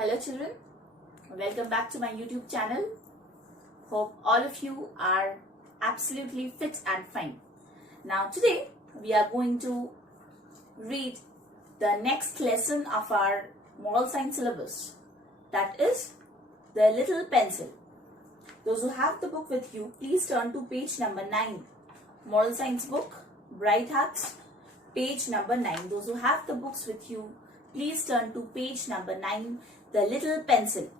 Hello children, welcome back to my YouTube channel. Hope all of you are absolutely fit and fine. Now today we are going to read the next lesson of our moral science syllabus, that is the little pencil. Those who have the book with you, please turn to page number 9. Moral science book, Bright Hearts, page number 9. Those who have the books with you, please turn to page number 9. The Little Pencil.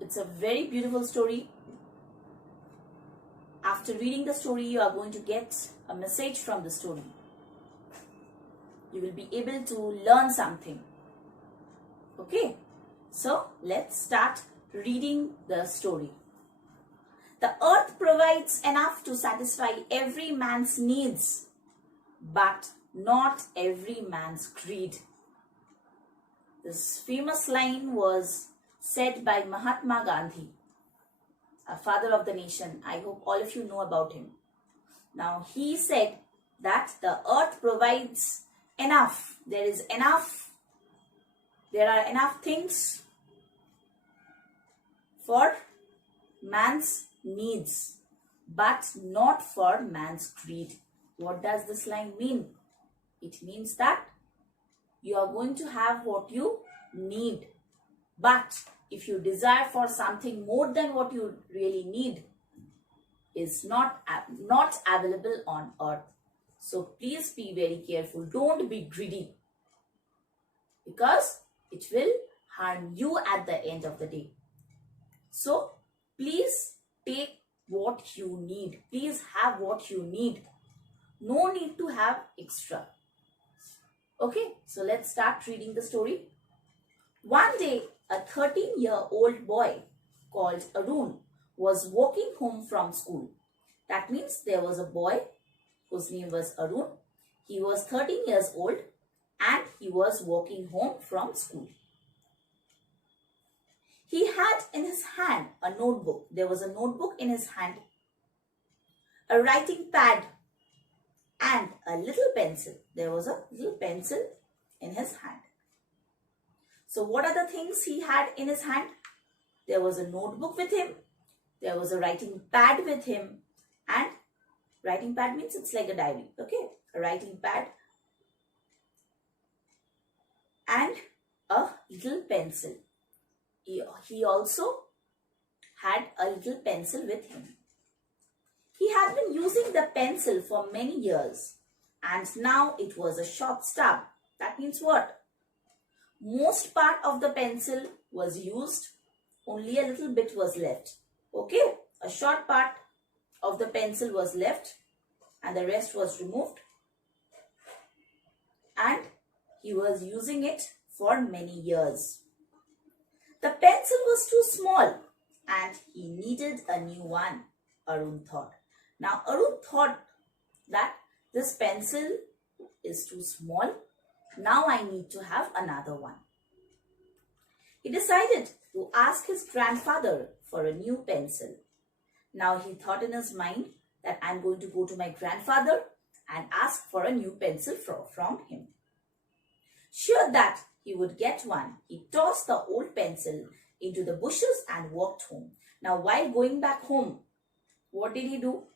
It's a very beautiful story. After reading the story, you are going to get a message from the story. You will be able to learn something. Okay, so let's start reading the story. The earth provides enough to satisfy every man's needs, but not every man's greed. This famous line was said by Mahatma Gandhi, a father of the nation. I hope all of you know about him. Now, he said that the earth provides enough. There are enough things for man's needs, but not for man's greed. What does this line mean? It means that you are going to have what you need. But if you desire for something more than what you really need, is not available on earth. So please be very careful. Don't be greedy, because it will harm you at the end of the day. So please take what you need. Please have what you need. No need to have extra. Okay, so let's start reading the story. One day, a 13-year-old boy called Arun was walking home from school. That means there was a boy whose name was Arun. He was 13 years old and he was walking home from school. He had in his hand a notebook. There was a notebook in his hand, a writing pad, and a little pencil. There was a little pencil in his hand. So what are the things he had in his hand? There was a notebook with him. There was a writing pad with him. And writing pad means it's like a diary. Okay, a writing pad and a little pencil. He also had a little pencil with him. He had been using the pencil for many years, and now it was a short stub. That means what? Most part of the pencil was used, only a little bit was left. Okay, a short part of the pencil was left and the rest was removed, and he was using it for many years. The pencil was too small and he needed a new one, Arun thought. Now, Arun thought that this pencil is too small. Now I need to have another one. He decided to ask his grandfather for a new pencil. Now he thought in his mind that I'm going to go to my grandfather and ask for a new pencil from him. Sure that he would get one, he tossed the old pencil into the bushes and walked home. Now, while going back home, what did he do?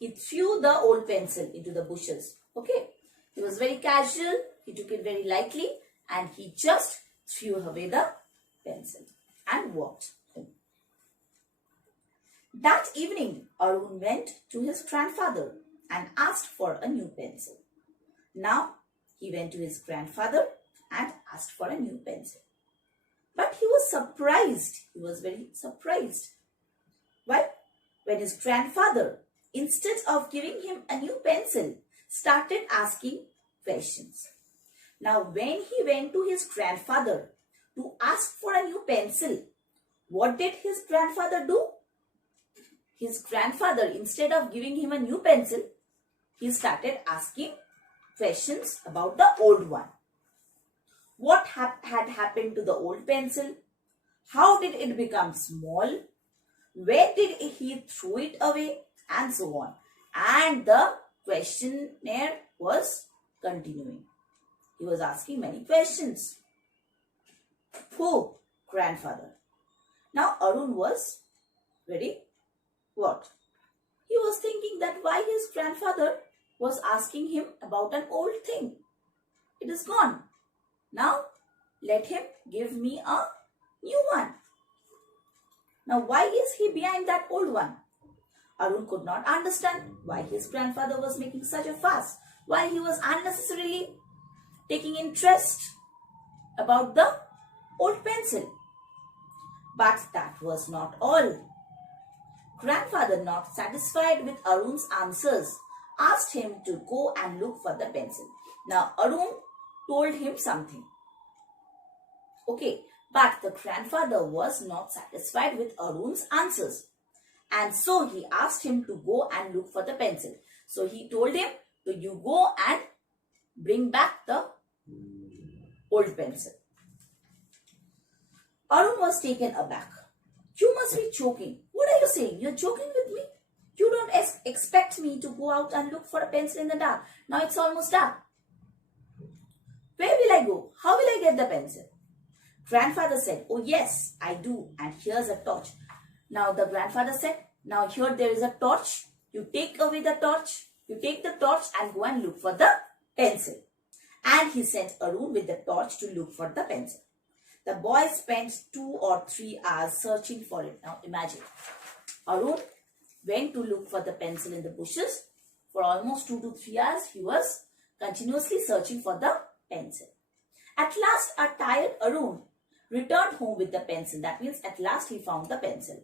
He threw the old pencil into the bushes. Okay. He was very casual. He took it very lightly and he just threw away the pencil and walked home. That evening, Arun went to his grandfather and asked for a new pencil. Now, he went to his grandfather and asked for a new pencil. But he was surprised. He was very surprised. Why? When his grandfather, instead of giving him a new pencil, started asking questions. Now, when he went to his grandfather to ask for a new pencil, what did his grandfather do? His grandfather, instead of giving him a new pencil, he started asking questions about the old one. What had happened to the old pencil? How did it become small? Where did he throw it away? And so on. And the questionnaire was continuing. He was asking many questions. Who grandfather. Now Arun was very what? He was thinking that why his grandfather was asking him about an old thing. It is gone. Now let him give me a new one. Now why is he behind that old one? Arun could not understand why his grandfather was making such a fuss, why he was unnecessarily taking interest about the old pencil. But that was not all. Grandfather, not satisfied with Arun's answers, asked him to go and look for the pencil. Now Arun told him something. Okay, but the grandfather was not satisfied with Arun's answers. And so he asked him to go and look for the pencil. So he told him to you go and bring back the old pencil. Arun was taken aback. You must be joking. What are you saying? You're joking with me? You don't expect me to go out and look for a pencil in the dark. Now it's almost dark. Where will I go? How will I get the pencil? Grandfather said, oh yes, I do. And here's a torch. Now the grandfather said, now here there is a torch. You take away the torch. You take the torch and go and look for the pencil. And he sent Arun with the torch to look for the pencil. The boy spent 2 or 3 hours searching for it. Now imagine, Arun went to look for the pencil in the bushes. For almost 2 to 3 hours, he was continuously searching for the pencil. At last, a tired Arun returned home with the pencil. That means at last he found the pencil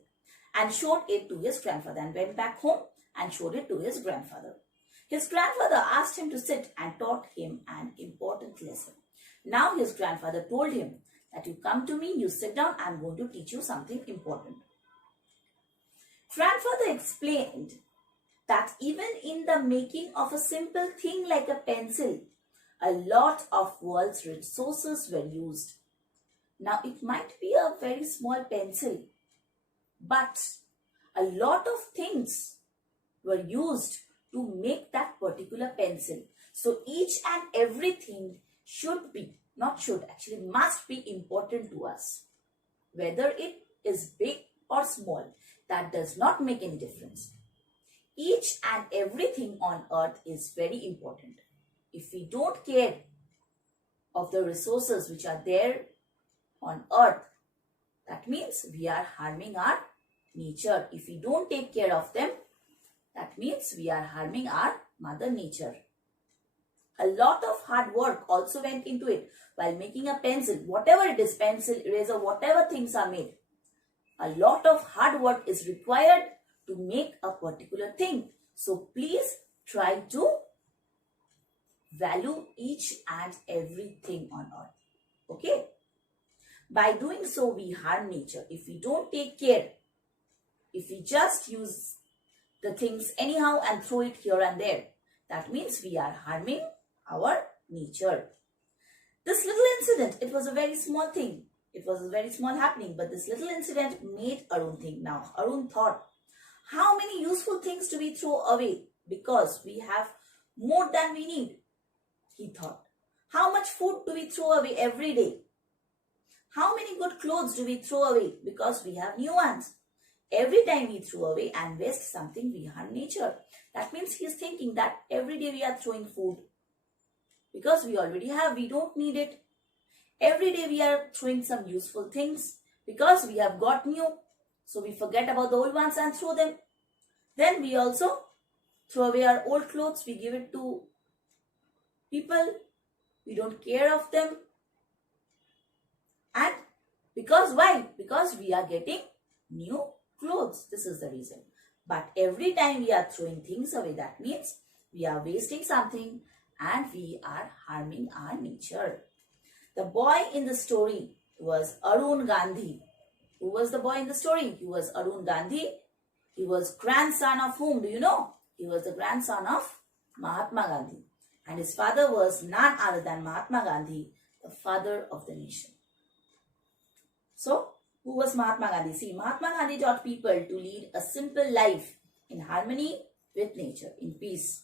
and showed it to his grandfather and went back home and showed it to his grandfather. His grandfather asked him to sit and taught him an important lesson. Now his grandfather told him that you come to me, you sit down, I am going to teach you something important. Grandfather explained that even in the making of a simple thing like a pencil, a lot of world's resources were used. Now it might be a very small pencil, but a lot of things were used to make that particular pencil. So each and everything should be, not should, actually must be important to us. Whether it is big or small, that does not make any difference. Each and everything on earth is very important. If we don't care of the resources which are there on earth, that means we are harming our nature. If we don't take care of them, that means we are harming our mother nature. A lot of hard work also went into it while making a pencil. Whatever it is, pencil, eraser, whatever things are made, a lot of hard work is required to make a particular thing. So please try to value each and everything on earth. Okay? By doing so, we harm nature. If we don't take care, if we just use the things anyhow and throw it here and there, that means we are harming our nature. This little incident, it was a very small thing. It was a very small happening, but this little incident made Arun think. Now, Arun thought, how many useful things do we throw away because we have more than we need? He thought. How much food do we throw away every day? How many good clothes do we throw away because we have new ones? Every time we throw away and waste something, we harm nature. That means he is thinking that every day we are throwing food because we already have, we don't need it. Every day we are throwing some useful things because we have got new. So we forget about the old ones and throw them. Then we also throw away our old clothes. We give it to people. We don't care of them. And because why? Because we are getting new clothes. This is the reason. But every time we are throwing things away, that means we are wasting something and we are harming our nature. The boy in the story was Arun Gandhi. Who was the boy in the story? He was Arun Gandhi. He was grandson of whom? Do you know? He was the grandson of Mahatma Gandhi. And his father was none other than Mahatma Gandhi, the father of the nation. So, who was Mahatma Gandhi? See, Mahatma Gandhi taught people to lead a simple life in harmony with nature, in peace.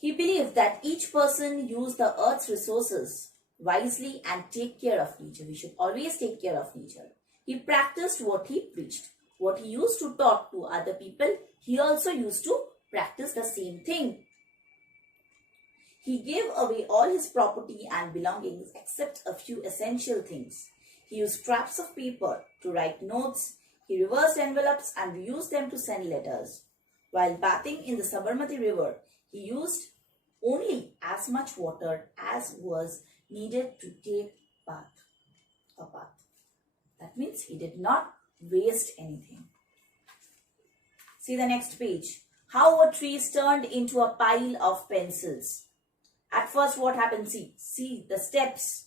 He believed that each person used the earth's resources wisely and take care of nature. We should always take care of nature. He practiced what he preached. What he used to talk to other people, he also used to practice the same thing. He gave away all his property and belongings except a few essential things. He used scraps of paper to write notes. He reversed envelopes and reused them to send letters. While bathing in the Sabarmati river, he used only as much water as was needed to take a bath. That means he did not waste anything. See the next page. How a tree is turned into a pile of pencils. At first what happens? See the steps.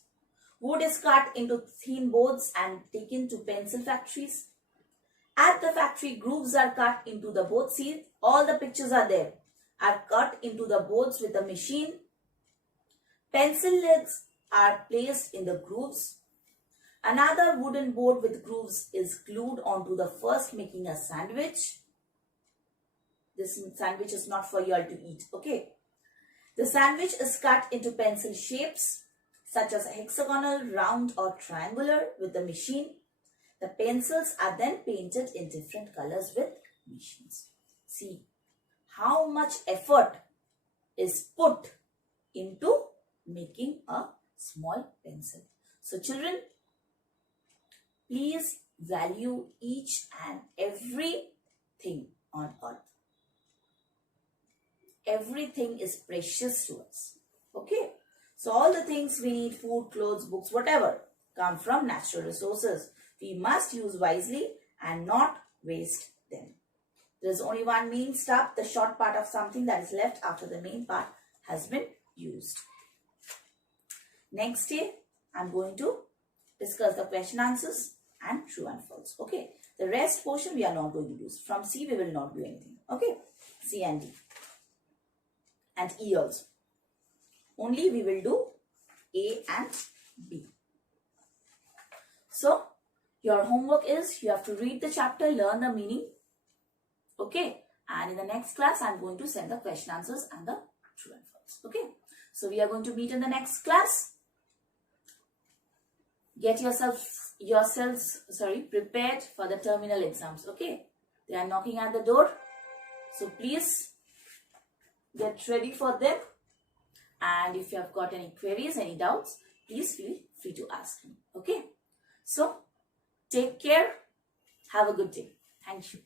Wood is cut into thin boards and taken to pencil factories. At the factory, grooves are cut into the boards. See, all the pictures are there. Are cut into the boards with a machine. Pencil legs are placed in the grooves. Another wooden board with grooves is glued onto the first, making a sandwich. This sandwich is not for you all to eat, okay? The sandwich is cut into pencil shapes such as hexagonal, round or triangular with the machine. The pencils are then painted in different colors with machines. See how much effort is put into making a small pencil. So children, please value each and everything on earth. Everything is precious to us. Okay. So all the things we need, food, clothes, books, whatever, come from natural resources. We must use wisely and not waste them. There is only one main stop, the short part of something that is left after the main part has been used. Next day, I am going to discuss the question answers and true and false. Okay. The rest portion we are not going to do. From C we will not do anything. Okay. C and D. And E also. Only we will do A and B. So, your homework is you have to read the chapter, learn the meaning. Okay. And in the next class, I am going to send the question answers and the true and false. Okay. So, we are going to meet in the next class. Get yourselves prepared for the terminal exams. Okay. They are knocking at the door. So, please get ready for them. And if you have got any queries, any doubts, please feel free to ask me. Okay. So, take care. Have a good day. Thank you.